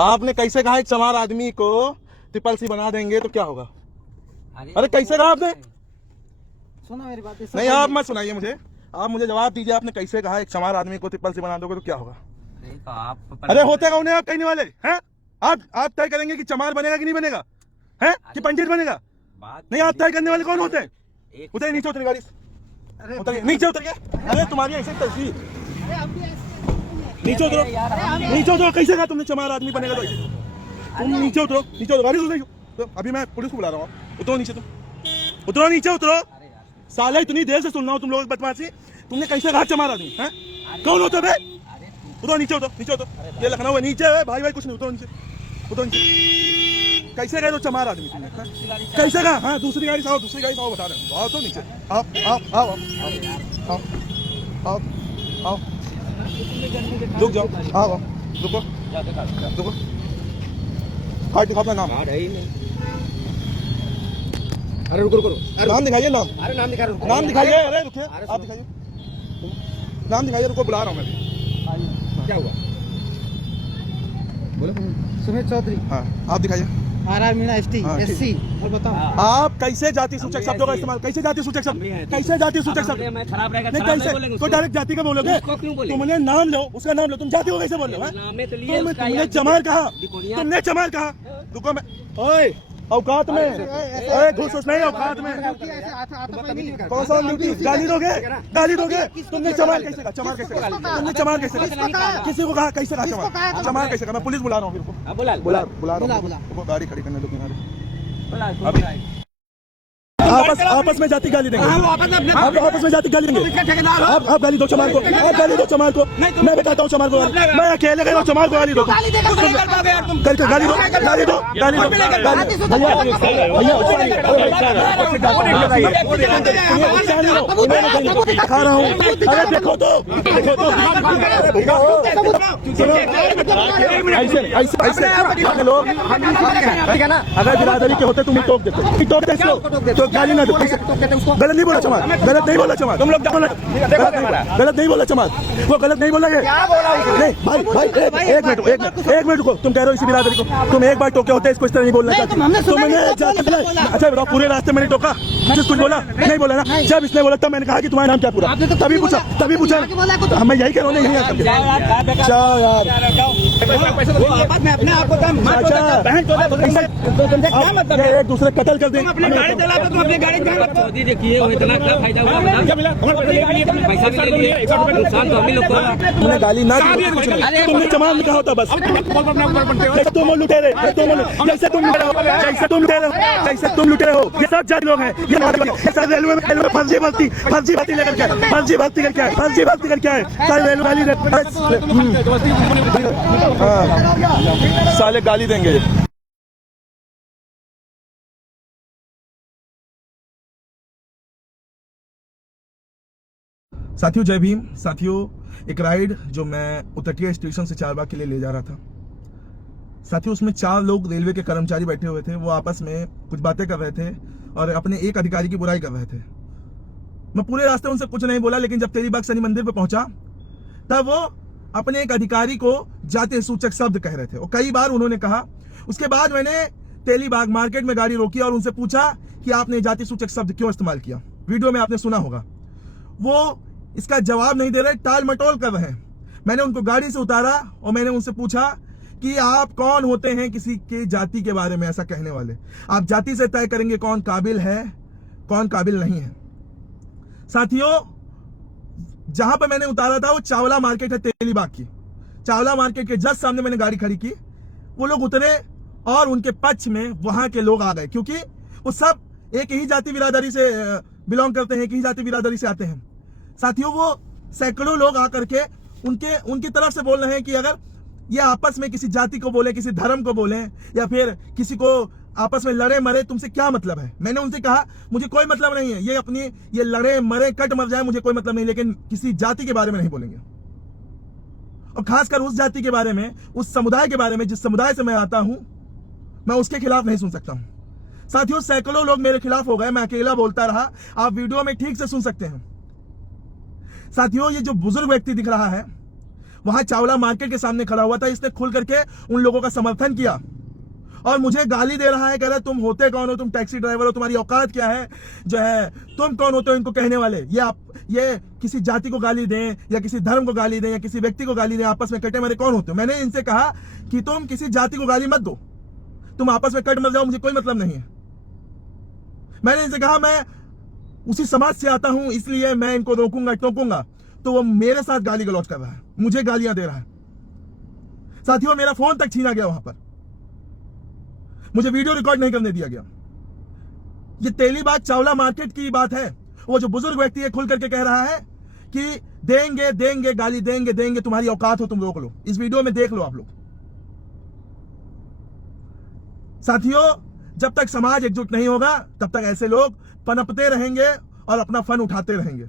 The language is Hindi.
आपने कैसे कहा एक चमार आदमी को ट्रिपल सी बना देंगे तो क्या होगा? अरे कैसे कहा आपने? सुना मेरी बात। नहीं आप मत सुनाइए मुझे, आप मुझे जवाब दीजिए। आपने कैसे कहा एक चमार आदमी को ट्रिपल सी बना दोगे तो क्या होगा? अरे होते कौन है आप कहने वाले हैं? आप तय करेंगे कि चमार बनेगा कि नहीं बनेगा, है कि पंडित बनेगा? नहीं, आप तय करने वाले कौन होते हैं? उतरिए नीचे, उतरिए गाड़ी से, उतरिए नीचे, उतरिए। अरे तुम्हारी ऐसे तस्वीर, नीचे उतरो, नीचे उतरो। कैसे कहा तुमने चमार आदमी बनेगा? तो तुम नीचे उतरो, नीचे उतरो, गाड़ी से उतरो। तो अभी मैं पुलिस को बुला रहा हूँ, उतरो नीचे, तुम उतरो नीचे, उतरो। साला इतनी देर से सुन रहा हूँ तुम लोग बदमाशी। तुमने कैसे कहा चमार आदमी है? कौन होते बे? उतरो नीचे, उतरो नीचे, उतरो। ये लखनऊ है, नीचे है भाई, कुछ नहीं, उतरो नीचे, उतरो नीचे। कैसे गए तो चमार आदमी तुमने? कैसे कहा? हाँ, दूसरी गाड़ी से आओ, दूसरी गाड़ी से आओ, बता रहे हैं। आओ तो नीचे, आओ आओ आओ आओ आओ आओ, रुक जाओ, आओ, रुको रुको। कार्ड दिखाओ अपना नाम। अरे रुको रुको, नाम दिखाइए, नाम, अरे नाम दिखा, नाम दिखाइए। अरे रुकिए, आप दिखाइए, नाम दिखाइए। रुको, बुला रहा हूँ मैं। क्या हुआ? बोलो। सुमित चौधरी। हाँ, आप दिखाइए। RR Meena ST SC। और बताओ आप कैसे जाति सूचक शब्दों का इस्तेमाल, कैसे जाति सूचक शब्द, कैसे जाति सूचक शब्द? खराब रहेगा, नहीं, कैसे तो डायरेक्ट जाति का बोलोगे? तुमने नाम लो, उसका नाम लो, तुम जाति को कैसे बोल रहे हो? तुमने चमार कहा, तुमने चमार कहा। रुको, मैं ओए औकात में, ओए घुस नहीं, औकात में। कौन सा ड्यूटी? गाली दोगे, गाली दोगे? तुमने चमार कैसे कहा? चमार कैसे कहा? तुमने चमार कैसे कहा? किसी को कहा? कैसे कहा चमार? चमार कैसे कहा? मैं पुलिस बुला रहा हूँ, फिर को बुला रहा हूँ। गाड़ी खड़ी करने दो किनारे। अभी आपस में जाति गाली देंगे, आप आपस में जाति गाली देंगे। आप गाली दो चमार को, आप गाली दो चमार को। मैं बताता हूँ चमार को, मैं अकेले गया चमार को गाली दो, करके गाली दो, गाली दो, गाली दो। खा रहा हूँ, अरे देखो तो, ऐसे ऐसे ऐसे लोग अगर बिरादरी के होते तुम ही टोक देते, टोक देते तो गाली ना दो। गलत नहीं बोला चमार, गलत नहीं बोला चमार, तुम लोग गलत नहीं बोला चमार, वो गलत नहीं बोला। नहीं भाई भाई, एक मिनट रुको। तुम कह रहे हो इसी बिरादरी को, तुम एक बार टोके होते इसको इस तरह नहीं बोलना चाहते। तुमने अच्छा बताओ, पूरे रास्ते मैंने टोका, कुछ बोला नहीं? बोला ना। जब इसने बोला तब मैंने कहा कि तुम्हारा नाम क्या पूरा, तभी पूछा। मैं यही कह रहा हूँ, नहीं एक दूसरे कत्ल कर दें। तुमने गाली ना दी, तुमने चमार लिखा होता बस। तुम लुटे रहे, जैसे तुम लुटे हो। ये सब जाति लोग हैं, ये सब रेलवे में फर्जी भर्ती लेकर क्या है, फर्जी भर्ती करके आए सारे रेलवे वाली साले गाली देंगे। साथियों जय भीम। साथियों एक राइड जो मैं उतटिया स्टेशन से चारबाग के लिए ले जा रहा था, साथियों उसमें 4 लोग रेलवे के कर्मचारी बैठे हुए थे। वो आपस में कुछ बातें कर रहे थे और अपने एक अधिकारी की बुराई कर रहे थे। मैं पूरे रास्ते उनसे कुछ नहीं बोला, लेकिन जब तेलीबाग शनि मंदिर पे पहुंचा तब वो अपने एक अधिकारी को जाति सूचक शब्द कह रहे थे और कई बार उन्होंने कहा। उसके बाद मैंने तेलीबाग मार्केट में गाड़ी रोकी और उनसे पूछा कि आपने जाति सूचक शब्द क्यों इस्तेमाल किया। वीडियो में आपने सुना होगा। वो इसका जवाब नहीं दे रहे, टाल मटोल कर रहे हैं। मैंने उनको गाड़ी से उतारा और मैंने उनसे पूछा कि आप कौन होते हैं किसी के जाति के बारे में ऐसा कहने वाले? आप जाति से तय करेंगे कौन काबिल है, कौन काबिल नहीं है। साथियों जहां पर मैंने उतारा था वो चावला मार्केट है तेलीबाग की। चावला मार्केट के जस्ट सामने मैंने गाड़ी खड़ी की। वो लोग उतरे और उनके पक्ष में वहां के लोग आ गए, क्योंकि वो सब एक ही जाति बिरादरी से बिलोंग करते हैं, एक ही जाति बिरादरी से आते हैं। साथियों वो सैकड़ों लोग आकर के उनकी तरफ से बोल रहे हैं कि अगर ये आपस में किसी जाति को बोले, किसी धर्म को बोले या फिर किसी को आपस में लड़े मरे, तुमसे क्या मतलब है? मैंने उनसे कहा मुझे कोई मतलब नहीं है, ये लड़े मरे कट मर जाए मुझे कोई मतलब नहीं, लेकिन किसी जाति के बारे में नहीं बोलेंगे। और खासकर उस जाति के बारे में, उस समुदाय के बारे में जिस समुदाय से मैं आता हूं, मैं उसके खिलाफ नहीं सुन सकता हूं। साथियों सैकड़ों लोग मेरे खिलाफ हो गए, मैं अकेला बोलता रहा। आप वीडियो में ठीक से सुन सकते हैं। साथियों ये जो बुजुर्ग व्यक्ति दिख रहा है वहां चावला मार्केट के सामने खड़ा हुआ था, इसने खुल करके उन लोगों का समर्थन किया और मुझे गाली दे रहा है, कह रहा है तुम होते कौन हो, तुम टैक्सी ड्राइवर हो, तुम्हारी औकात क्या है, जो है तुम कौन होते हो इनको कहने वाले। ये किसी जाति को गाली दें या किसी धर्म को गाली दें या किसी व्यक्ति को गाली दें, आपस में कटे मरे कौन होते हो। मैंने इनसे कहा कि तुम किसी जाति को गाली मत दो, तुम आपस में कट मत जाओ, मुझे कोई मतलब नहीं है। मैंने इनसे कहा मैं उसी समाज से आता हूं, इसलिए मैं इनको रोकूंगा टोकूंगा, तो वो मेरे साथ गाली गलौज कर रहा है, मुझे गालियां दे रहा है। साथियों, मेरा फोन तक छीना गया वहां पर, मुझे वीडियो रिकॉर्ड नहीं करने दिया गया। ये तेलीबाग चावला मार्केट की बात है। वो जो बुजुर्ग व्यक्ति है खुल करके कह रहा है कि देंगे देंगे गाली देंगे देंगे, तुम्हारी औकात हो तुम रोक लो। इस वीडियो में देख लो आप लोग। साथियों, जब तक समाज एकजुट नहीं होगा तब तक ऐसे लोग पनपते रहेंगे और अपना फन उठाते रहेंगे।